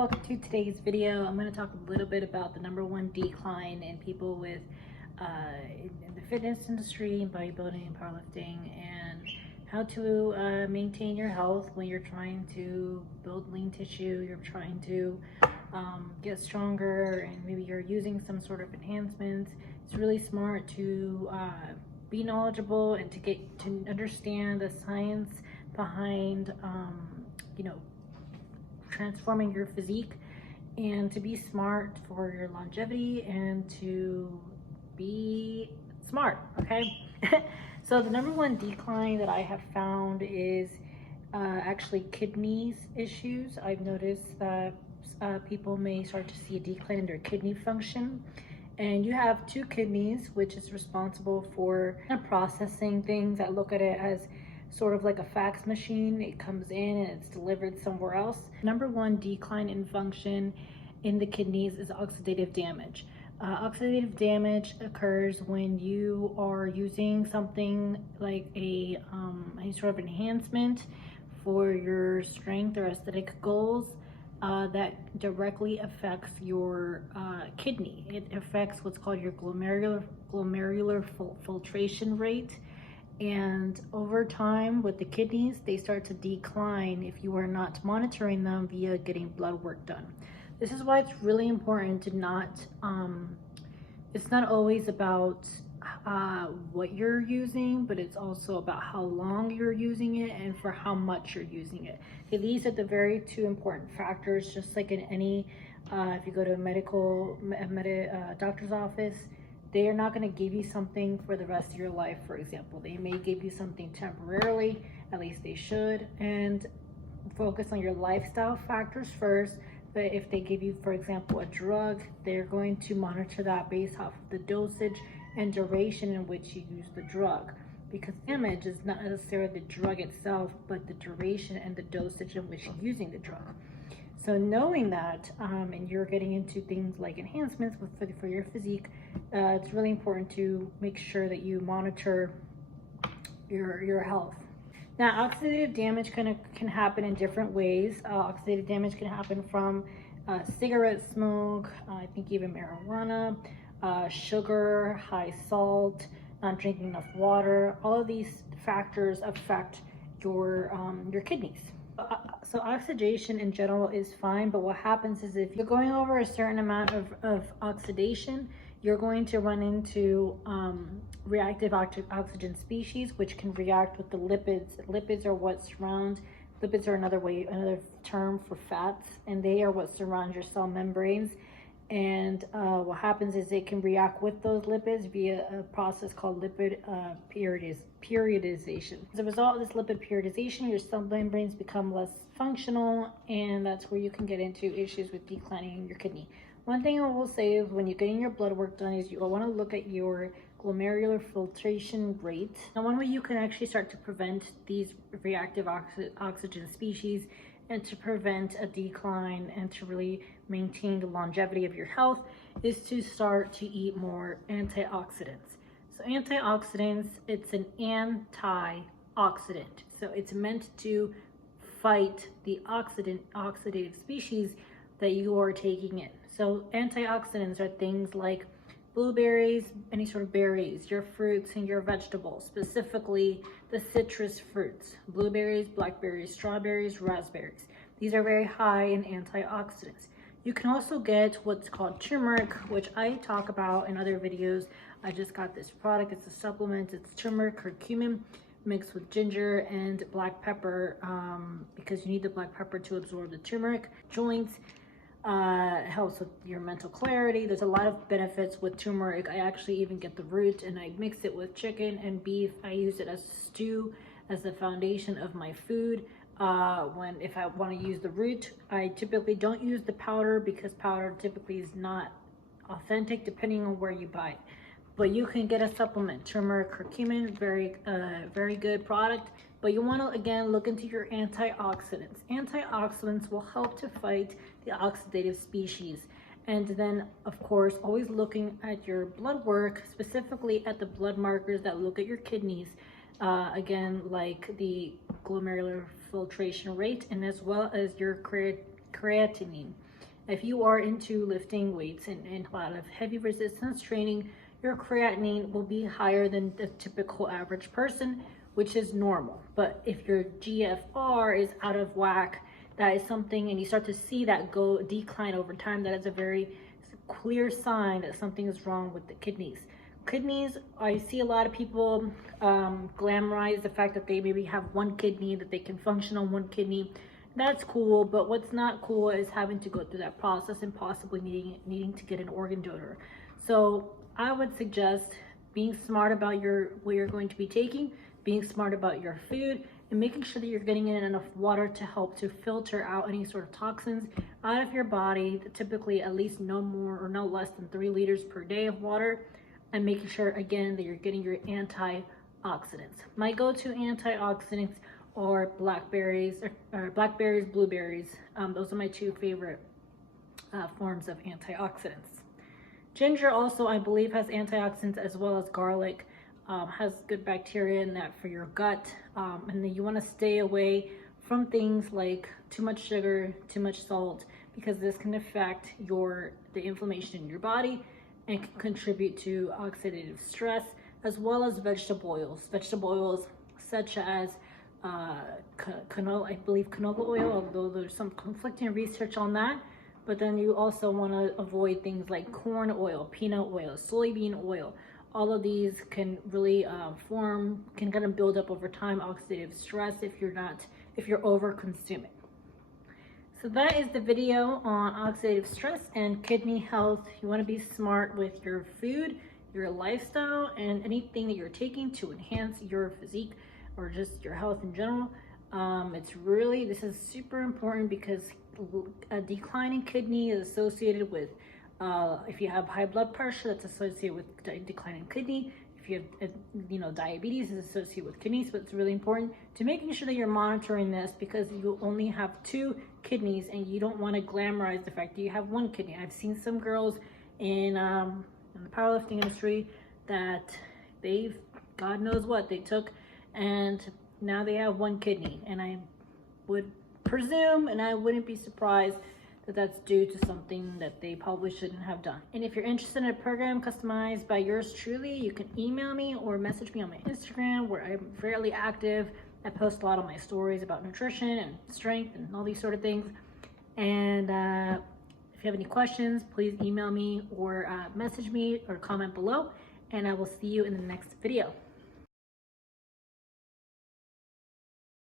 Welcome to today's video. I'm going to talk a little bit about the #1 decline in people with in the fitness industry, bodybuilding and powerlifting, and how to maintain your health when you're trying to build lean tissue, you're trying to get stronger, and maybe you're using some sort of enhancements. It's really smart to be knowledgeable and to get to understand the science behind transforming your physique, and to be smart for your longevity and to be smart. Okay. So the #1 decline that I have found is actually kidneys issues. I've noticed that people may start to see a decline in their kidney function, and you have two kidneys, which is responsible for processing things. I look at it as sort of like a fax machine. It comes in and it's delivered somewhere else. #1 decline in function in the kidneys is oxidative damage. Oxidative damage occurs when you are using something like any sort of enhancement for your strength or aesthetic goals that directly affects your kidney. It affects what's called your glomerular filtration rate. And over time with the kidneys, they start to decline if you are not monitoring them via getting blood work done. This is why it's really important to not, it's not always about what you're using, but it's also about how long you're using it and for how much you're using it. Okay, these are the very two important factors, just like in any, if you go to a doctor's office, they are not going to give you something for the rest of your life. For example, they may give you something temporarily, at least they should, and focus on your lifestyle factors first. But if they give you, for example, a drug, they're going to monitor that based off of the dosage and duration in which you use the drug, because damage is not necessarily the drug itself, but the duration and the dosage in which you're using the drug. So knowing that, and you're getting into things like enhancements for your physique, it's really important to make sure that you monitor your health. Now, oxidative damage can happen in different ways. Oxidative damage can happen from cigarette smoke, I think even marijuana, sugar, high salt, not drinking enough water. All of these factors affect your kidneys. So oxidation in general is fine, but what happens is if you're going over a certain amount of oxidation, you're going to run into reactive oxygen species, which can react with the lipids. Lipids are what surround, lipids are another term for fats, and they are what surround your cell membranes. And what happens is they can react with those lipids via a process called lipid periodization. As a result of this lipid periodization, your cell membranes become less functional, and that's where you can get into issues with declining your kidney. One thing I will say is when you're getting your blood work done is you want to look at your glomerular filtration rate. Now, one way you can actually start to prevent these reactive oxygen species and to prevent a decline and to really maintain the longevity of your health is to start to eat more antioxidants. So antioxidants, it's an antioxidant. So it's meant to fight the oxidative species that you are taking in. So antioxidants are things like blueberries, any sort of berries, your fruits and your vegetables, specifically the citrus fruits, blueberries, blackberries, strawberries, raspberries. These are very high in antioxidants. You can also get what's called turmeric, which I talk about in other videos. I just got this product, it's a supplement, it's turmeric, curcumin, mixed with ginger and black pepper, because you need the black pepper to absorb the turmeric. Joints, helps with your mental clarity. There's a lot of benefits with turmeric. I actually even get the root and I mix it with chicken and beef. I use it as a stew, as the foundation of my food. If I want to use the root, I typically don't use the powder because powder typically is not authentic depending on where you buy it. But you can get a supplement, turmeric, curcumin, very good product. But you want to, again, look into your antioxidants. Antioxidants will help to fight the oxidative species. And then, of course, always looking at your blood work, specifically at the blood markers that look at your kidneys. Again, like the glomerular filtration rate, and as well as your creatinine. If you are into lifting weights and a lot of heavy resistance training, your creatinine will be higher than the typical average person, which is normal. But if your GFR is out of whack, that is something, and you start to see that go decline over time, that is a very clear sign that something is wrong with the kidneys. Kidneys, I see a lot of people glamorize the fact that they maybe have one kidney, that they can function on one kidney. That's cool, but what's not cool is having to go through that process and possibly needing to get an organ donor. So I would suggest being smart about what you're going to be taking, being smart about your food, and making sure that you're getting in enough water to help to filter out any sort of toxins out of your body, typically at least no more or no less than 3 liters per day of water, and making sure again that you're getting your antioxidants. My go-to antioxidants are blackberries, blueberries. Those are my 2 favorite forms of antioxidants. Ginger also, I believe, has antioxidants, as well as garlic. Has good bacteria in that for your gut. And then you want to stay away from things like too much sugar, too much salt, because this can affect the inflammation in your body and can contribute to oxidative stress, as well as vegetable oils. Vegetable oils such as canola, I believe canola oil, although there's some conflicting research on that. But then you also want to avoid things like corn oil, peanut oil, soybean oil. All of these can really can kind of build up over time oxidative stress if you're over consuming. So that is the video on oxidative stress and kidney health. You want to be smart with your food, your lifestyle, and anything that you're taking to enhance your physique or just your health in general. This is super important because a declining kidney is associated with if you have high blood pressure, that's associated with declining kidney. If you have, diabetes, is associated with kidneys. But it's really important to making sure that you're monitoring this, because you only have 2 kidneys, and you don't want to glamorize the fact that you have 1 kidney. I've seen some girls in the powerlifting industry that God knows what they took, and now they have 1 kidney. And I would presume, and I wouldn't be surprised, that's due to something that they probably shouldn't have done. And if you're interested in a program customized by yours truly, you can email me or message me on my Instagram, where I'm fairly active. I post a lot of my stories about nutrition and strength and all these sort of things. And if you have any questions, please email me or message me or comment below, and I will see you in the next video.